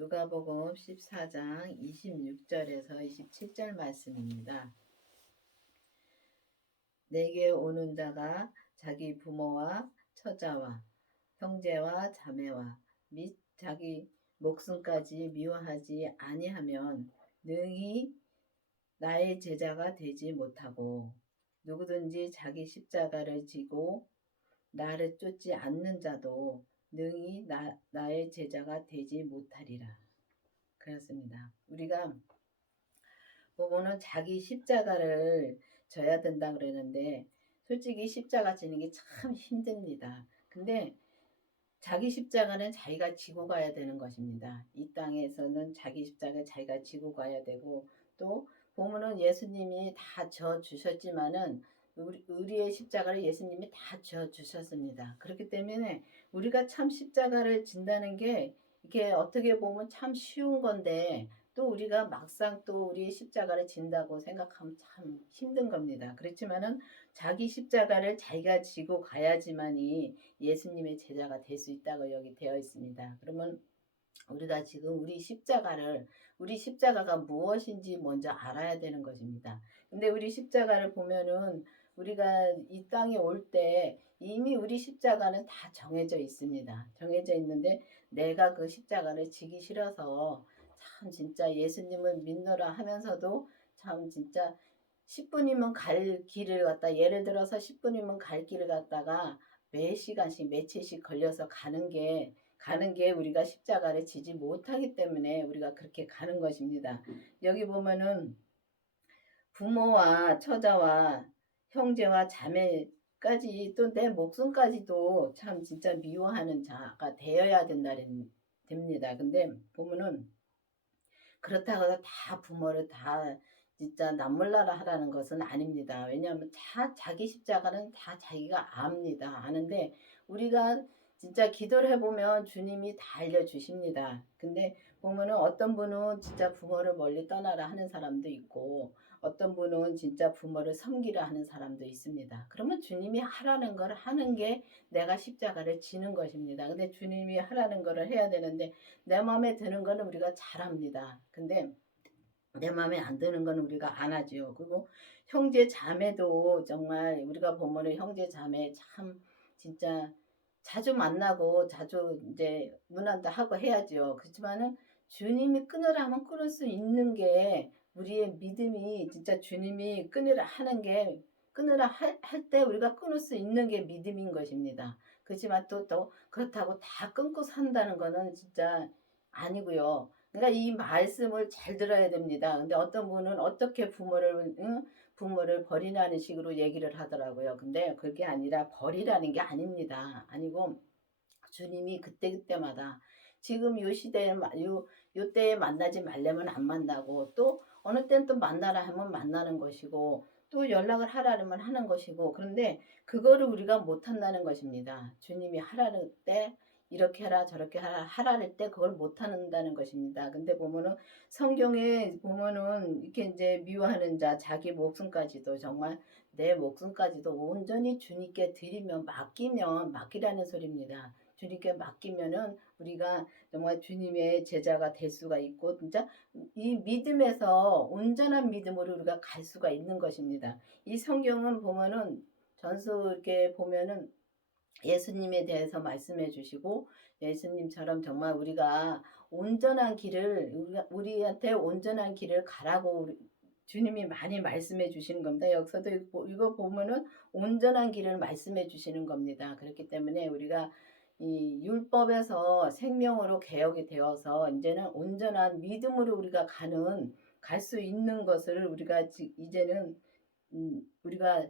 누가복음 14장 26절에서 27절 말씀입니다. 내게 오는 자가 자기 부모와 처자와 형제와 자매와 및 자기 목숨까지 미워하지 아니하면 능히 나의 제자가 되지 못하고, 누구든지 자기 십자가를 지고 나를 쫓지 않는 자도 능히 나의 제자가 되지 못하리라. 그렇습니다. 우리가 보면은 자기 십자가를 져야 된다 그러는데, 솔직히 십자가 지는 게 참 힘듭니다. 근데 자기 십자가는 자기가 지고 가야 되는 것입니다. 이 땅에서는 자기 십자가 자기가 지고 가야 되고, 또 보면은 예수님이 다 져 주셨지만은 우리의 십자가를 예수님이 다 져 주셨습니다. 그렇기 때문에 우리가 참 십자가를 진다는 게 이게 어떻게 보면 참 쉬운 건데, 또 우리가 막상 또 우리의 십자가를 진다고 생각하면 참 힘든 겁니다. 그렇지만은 자기 십자가를 자기가 지고 가야지만이 예수님의 제자가 될 수 있다고 여기 되어 있습니다. 그러면 우리가 지금 우리 십자가가 무엇인지 먼저 알아야 되는 것입니다. 근데 우리 십자가를 보면은 우리가 이 땅에 올 때 이미 우리 십자가는 다 정해져 있습니다. 정해져 있는데 내가 그 십자가를 지기 싫어서 참 진짜 예수님을 믿노라 하면서도 참 진짜 10분이면 갈 길을 갖다, 예를 들어서 10분이면 갈 길을 갖다가 몇 시간씩 며칠씩 걸려서 가는 게 우리가 십자가를 지지 못하기 때문에 우리가 그렇게 가는 것입니다. 여기 보면은 부모와 처자와 형제와 자매까지 또 내 목숨까지도 참 진짜 미워하는 자가 되어야 됩니다. 근데 보면은 그렇다고 해서 다 부모를 다 진짜 남몰라라 하라는 것은 아닙니다. 왜냐하면 다 자기 십자가는 다 자기가 압니다. 아는데 우리가 진짜 기도를 해보면 주님이 다 알려주십니다. 근데 보면은 어떤 분은 진짜 부모를 멀리 떠나라 하는 사람도 있고, 어떤 분은 진짜 부모를 섬기라 하는 사람도 있습니다. 그러면 주님이 하라는 걸 하는 게 내가 십자가를 지는 것입니다. 근데 주님이 하라는 거를 해야 되는데 내 마음에 드는 거는 우리가 잘합니다. 근데 내 마음에 안 드는 건 우리가 안 하지요. 그리고 형제 자매도 정말 우리가 보면은 형제 자매 참 진짜 자주 만나고 자주 이제 문안도 하고 해야지요. 그렇지만은 주님이 끊으라 하면 끊을 수 있는 게 우리의 믿음이, 진짜 주님이 끊으라 하는 게 끊으라 할 때 우리가 끊을 수 있는 게 믿음인 것입니다. 그렇지만 또 그렇다고 다 끊고 산다는 거는 진짜 아니고요. 그러니까 이 말씀을 잘 들어야 됩니다. 근데 어떤 분은 어떻게 부모를 버리라는 식으로 얘기를 하더라고요. 근데 그게 아니라 버리라는 게 아닙니다. 아니고 주님이 그때그때마다 지금 요 시대에 요 때에 만나지 말려면 안 만나고, 또 어느 때는 또 만나라 하면 만나는 것이고, 또 연락을 하라면 하는 것이고, 그런데 그거를 우리가 못 한다는 것입니다. 주님이 하라는 때 이렇게 하라 저렇게 하라는 때 그걸 못 한다는 것입니다. 근데 보면은 성경에 보면은 이렇게 이제 미워하는 자 자기 목숨까지도, 정말 내 목숨까지도 온전히 주님께 드리면, 맡기라는 소리입니다. 주님께 맡기면은 우리가 정말 주님의 제자가 될 수가 있고, 진짜 이 믿음에서 온전한 믿음으로 우리가 갈 수가 있는 것입니다. 이 성경은 보면은 전수 이렇게 보면은 예수님에 대해서 말씀해 주시고, 예수님처럼 정말 우리가 온전한 길을, 우리한테 온전한 길을 가라고 주님이 많이 말씀해 주시는 겁니다. 여기서도 이거 보면은 온전한 길을 말씀해 주시는 겁니다. 그렇기 때문에 우리가 이 율법에서 생명으로 개혁이 되어서 이제는 온전한 믿음으로 우리가 갈 수 있는 것을 우리가 이제는 우리가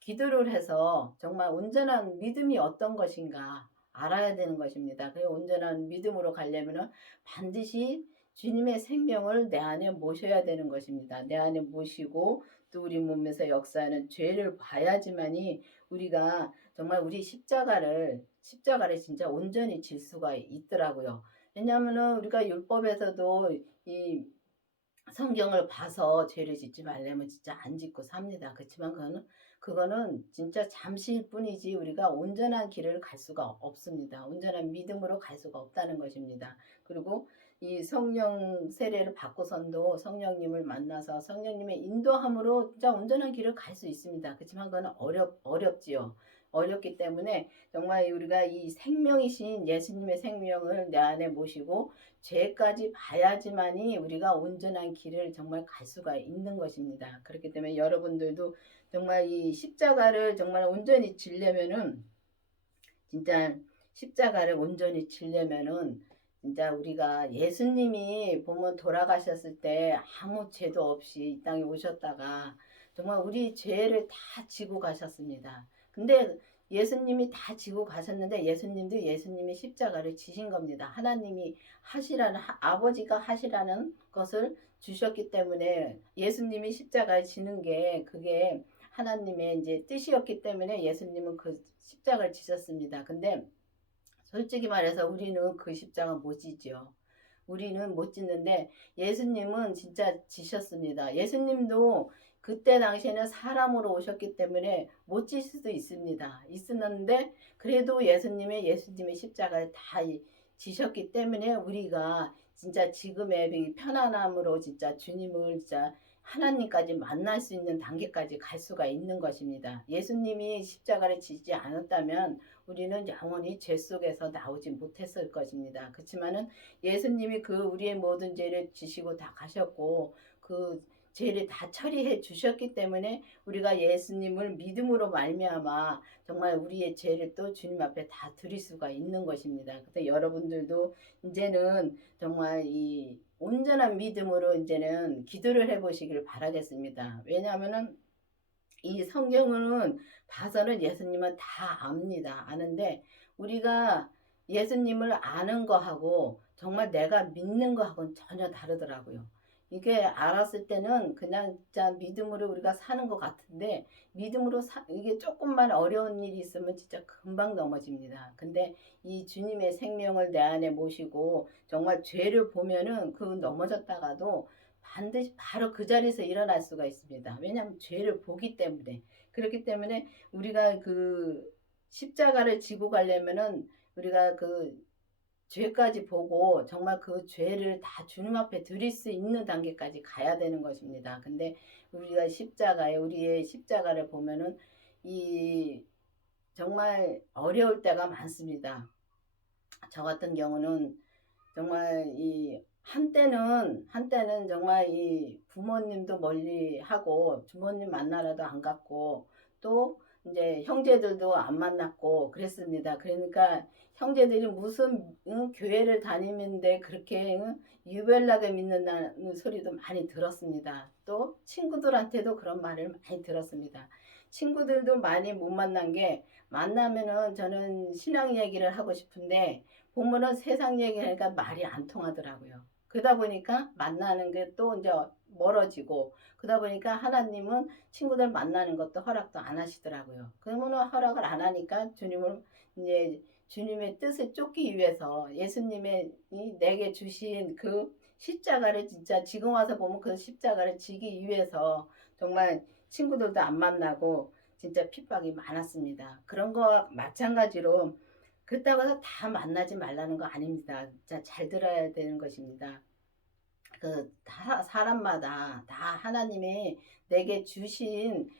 기도를 해서 정말 온전한 믿음이 어떤 것인가 알아야 되는 것입니다. 그 온전한 믿음으로 가려면은 반드시 주님의 생명을 내 안에 모셔야 되는 것입니다. 내 안에 모시고 또 우리 몸에서 역사하는 죄를 봐야지만이 우리가 정말 우리 십자가를 진짜 온전히 질 수가 있더라고요. 왜냐하면은 우리가 율법에서도 이 성경을 봐서 죄를 짓지 말려면 진짜 안 짓고 삽니다. 그렇지만 그거는 진짜 잠시일 뿐이지 우리가 온전한 길을 갈 수가 없습니다. 온전한 믿음으로 갈 수가 없다는 것입니다. 그리고 이 성령 세례를 받고선도 성령님을 만나서 성령님의 인도함으로 진짜 온전한 길을 갈 수 있습니다. 그렇지만 그거는 어렵지요. 어렵기 때문에 정말 우리가 이 생명이신 예수님의 생명을 내 안에 모시고 죄까지 봐야지만이 우리가 온전한 길을 정말 갈 수가 있는 것입니다. 그렇기 때문에 여러분들도 정말 이 십자가를 정말 온전히 지려면은 진짜 십자가를 온전히 지려면은 진짜 우리가 예수님이 보면 돌아가셨을 때 아무 죄도 없이 이 땅에 오셨다가 정말 우리 죄를 다 지고 가셨습니다. 근데 예수님이 다 지고 가셨는데 예수님도 예수님이 십자가를 지신 겁니다. 하나님이 하시라는 아버지가 하시라는 것을 주셨기 때문에 예수님이 십자가를 지는 게 그게 하나님의 이제 뜻이었기 때문에 예수님은 그 십자가를 지셨습니다. 근데 솔직히 말해서 우리는 그 십자가 못 지죠. 우리는 못 짓는데 예수님은 진짜 지셨습니다. 예수님도 그때 당시에는 사람으로 오셨기 때문에 못 질 수도 있습니다. 있었는데 그래도 예수님의 십자가를 다 지셨기 때문에 우리가 진짜 지금의 편안함으로 진짜 주님을 진짜 하나님까지 만날 수 있는 단계까지 갈 수가 있는 것입니다. 예수님이 십자가를 지지 않았다면 우리는 영원히 죄 속에서 나오지 못했을 것입니다. 그렇지만은 예수님이 그 우리의 모든 죄를 지시고 다 가셨고 그 죄를 다 처리해 주셨기 때문에 우리가 예수님을 믿음으로 말미암아 정말 우리의 죄를 또 주님 앞에 다 드릴 수가 있는 것입니다. 그래서 여러분들도 이제는 정말 이 온전한 믿음으로 이제는 기도를 해보시길 바라겠습니다. 왜냐하면은 이 성경은 봐서는 예수님은 다 압니다. 아는데 우리가 예수님을 아는 거하고 정말 내가 믿는 거하고는 전혀 다르더라고요. 이게 알았을 때는 그냥 진짜 믿음으로 우리가 사는 것 같은데 믿음으로 이게 조금만 어려운 일이 있으면 진짜 금방 넘어집니다. 근데 이 주님의 생명을 내 안에 모시고 정말 죄를 보면은 그 넘어졌다가도 반드시 바로 그 자리에서 일어날 수가 있습니다. 왜냐하면 죄를 보기 때문에. 그렇기 때문에 우리가 그 십자가를 지고 가려면은 우리가 그 죄까지 보고 정말 그 죄를 다 주님 앞에 드릴 수 있는 단계까지 가야 되는 것입니다. 근데 우리가 우리의 십자가를 보면은 이 정말 어려울 때가 많습니다. 저 같은 경우는 정말 이 한때는 정말 이 부모님도 멀리 하고 부모님 만나러도 안 갔고 또 이제 형제들도 안 만났고 그랬습니다. 그러니까 형제들이 무슨 교회를 다니는데 그렇게 유별나게 믿는다는 소리도 많이 들었습니다. 또 친구들한테도 그런 말을 많이 들었습니다. 친구들도 많이 못 만난 게 만나면은 저는 신앙 얘기를 하고 싶은데 보면은 세상 얘기하니까 말이 안 통하더라고요. 그러다 보니까 만나는 게 또 이제 멀어지고 그러다 보니까 하나님은 친구들 만나는 것도 허락도 안 하시더라고요. 그러면 허락을 안 하니까 주님을 이제 주님의 뜻을 쫓기 위해서 예수님의 내게 주신 그 십자가를 진짜 지금 와서 보면 그 십자가를 지기 위해서 정말 친구들도 안 만나고 진짜 핍박이 많았습니다. 그런 거와 마찬가지로 그렇다고 해서 다 만나지 말라는 거 아닙니다. 진짜 잘 들어야 되는 것입니다. 사람마다 다 하나님이 내게 주신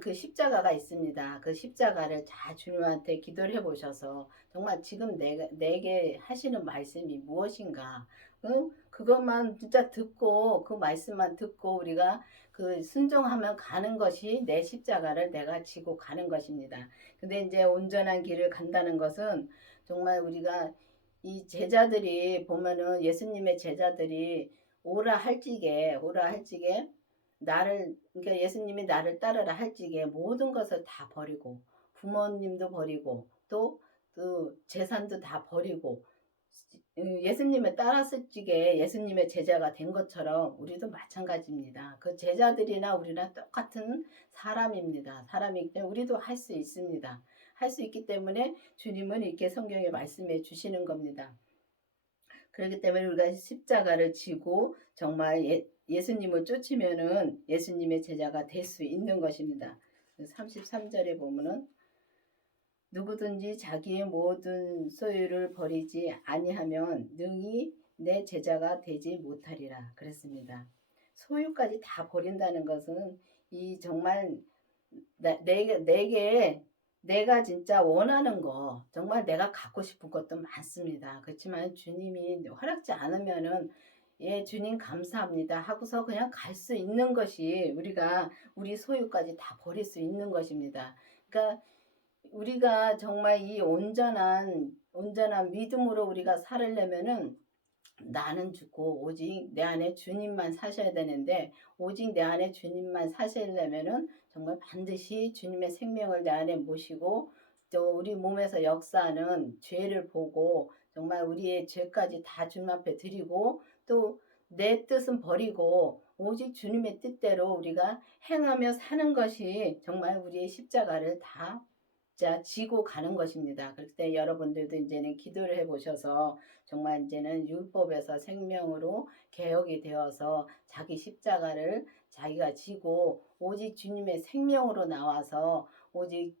그 십자가가 있습니다. 그 십자가를 잘 주님한테 기도를 해보셔서 정말 지금 내게 하시는 말씀이 무엇인가, 그것만 진짜 듣고 그 말씀만 듣고 우리가 그 순종하면 가는 것이 내 십자가를 내가 지고 가는 것입니다. 근데 이제 온전한 길을 간다는 것은 정말 우리가 이 제자들이 보면은 예수님의 제자들이 오라 할지게 그러니까 예수님이 나를 따르라 할지게 모든 것을 다 버리고 부모님도 버리고 또 재산도 다 버리고 예수님을 따랐을 적에 예수님의 제자가 된 것처럼 우리도 마찬가지입니다. 그 제자들이나 우리나 똑같은 사람입니다. 사람이기 때문에 우리도 할 수 있습니다. 할 수 있기 때문에 주님은 이렇게 성경에 말씀해 주시는 겁니다. 그렇기 때문에 우리가 십자가를 지고 정말 예수님을 쫓으면은 예수님의 제자가 될 수 있는 것입니다. 33절에 보면은 누구든지 자기의 모든 소유를 버리지 아니하면 능히 내 제자가 되지 못하리라 그랬습니다. 소유까지 다 버린다는 것은 이 정말 내게 내가 진짜 원하는 거 정말 내가 갖고 싶은 것도 많습니다. 그렇지만 주님이 허락지 않으면은 예 주님 감사합니다 하고서 그냥 갈 수 있는 것이 우리가 우리 소유까지 다 버릴 수 있는 것입니다. 그러니까 우리가 정말 이 온전한 믿음으로 우리가 살으려면은 나는 죽고 오직 내 안에 주님만 사셔야 되는데 오직 내 안에 주님만 사시려면은 정말 반드시 주님의 생명을 내 안에 모시고 또 우리 몸에서 역사하는 죄를 보고 정말 우리의 죄까지 다 주님 앞에 드리고 또 내 뜻은 버리고 오직 주님의 뜻대로 우리가 행하며 사는 것이 정말 우리의 십자가를 다 진짜 지고 가는 것입니다. 그럴 때 여러분들도 이제는 기도를 해 보셔서 정말 이제는 율법에서 생명으로 개혁이 되어서 자기 십자가를 자기가 지고 오직 주님의 생명으로 나와서 오직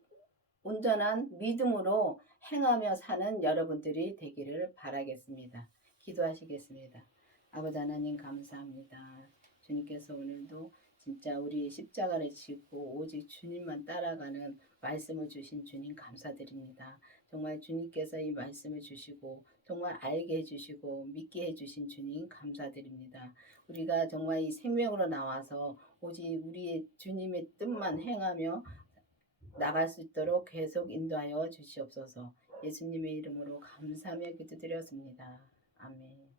온전한 믿음으로 행하며 사는 여러분들이 되기를 바라겠습니다. 기도하시겠습니다. 아버지 하나님 감사합니다. 주님께서 오늘도 진짜 우리의 십자가를 지고 오직 주님만 따라가는 말씀을 주신 주님 감사드립니다. 정말 주님께서 이 말씀을 주시고 정말 알게 해주시고 믿게 해주신 주님 감사드립니다. 우리가 정말 이 생명으로 나와서 오직 우리의 주님의 뜻만 행하며 나갈 수 있도록 계속 인도하여 주시옵소서. 예수님의 이름으로 감사하며 기도드렸습니다. 아멘.